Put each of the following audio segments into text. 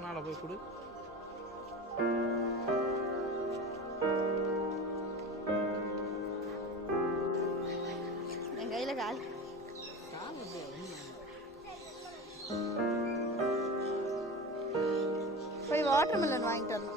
முன்னால் போய் கொடு. என் கையில் கால் போய் வாட்டர் மெலன் வாங்கிட்டு வரணும்.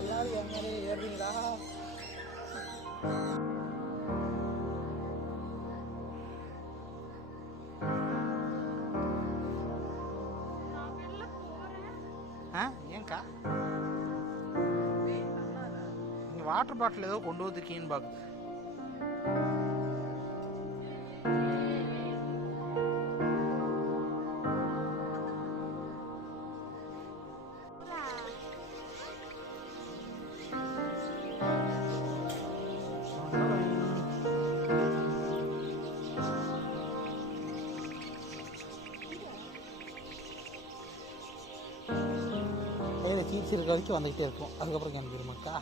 எல்லாரும் என் மேலே ஏறுறீங்களா? ஏன்க்கா நீங்க வாட்டர் பாட்டில் ஏதோ கொண்டு வந்துருக்கீன்னு பாக்குது. கையில் சீட்ஸ் இருக்க வரைக்கும் வந்துக்கிட்டே இருக்கும். அதுக்கப்புறம் கிளம்பிடுமாக்கா.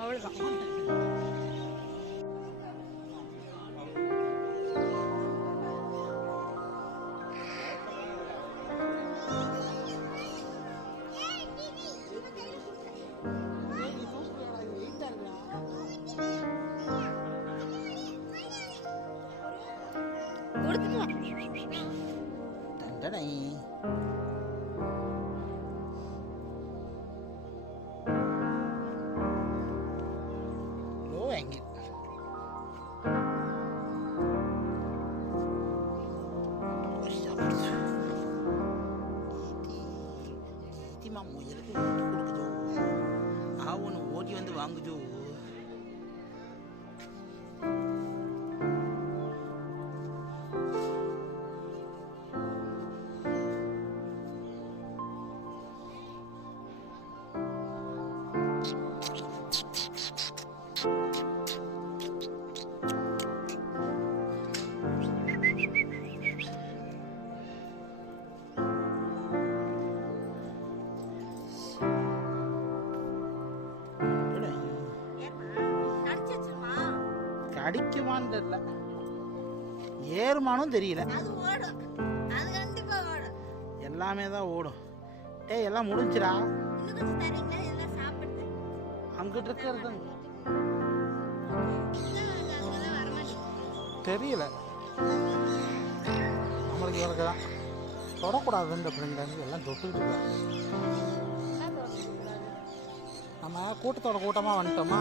அவ்வளோதான். தண்டனை லோ ஆங்கிள். முயலுக்கு கொடுக்குதோ ஆவணு ஓடி வந்து வாங்குதோ. அடிக்குமான்னு தெரியல, ஏறுமானும் தெரியல. எல்லாமே தான் ஓடும். ஏய் எல்லாம் முடிஞ்சிரா? அங்கிட்டு இருக்கிறது தெரியல. நம்மளுக்கு இவருக்கு தான் தொடக்கூடாதுன்ற ஃப்ரெண்ட் எல்லாம் தொட்டுக்கிட்டு இருக்காங்க. நம்ம கூட்டத்தோட கூட்டமாக வந்துட்டோமா.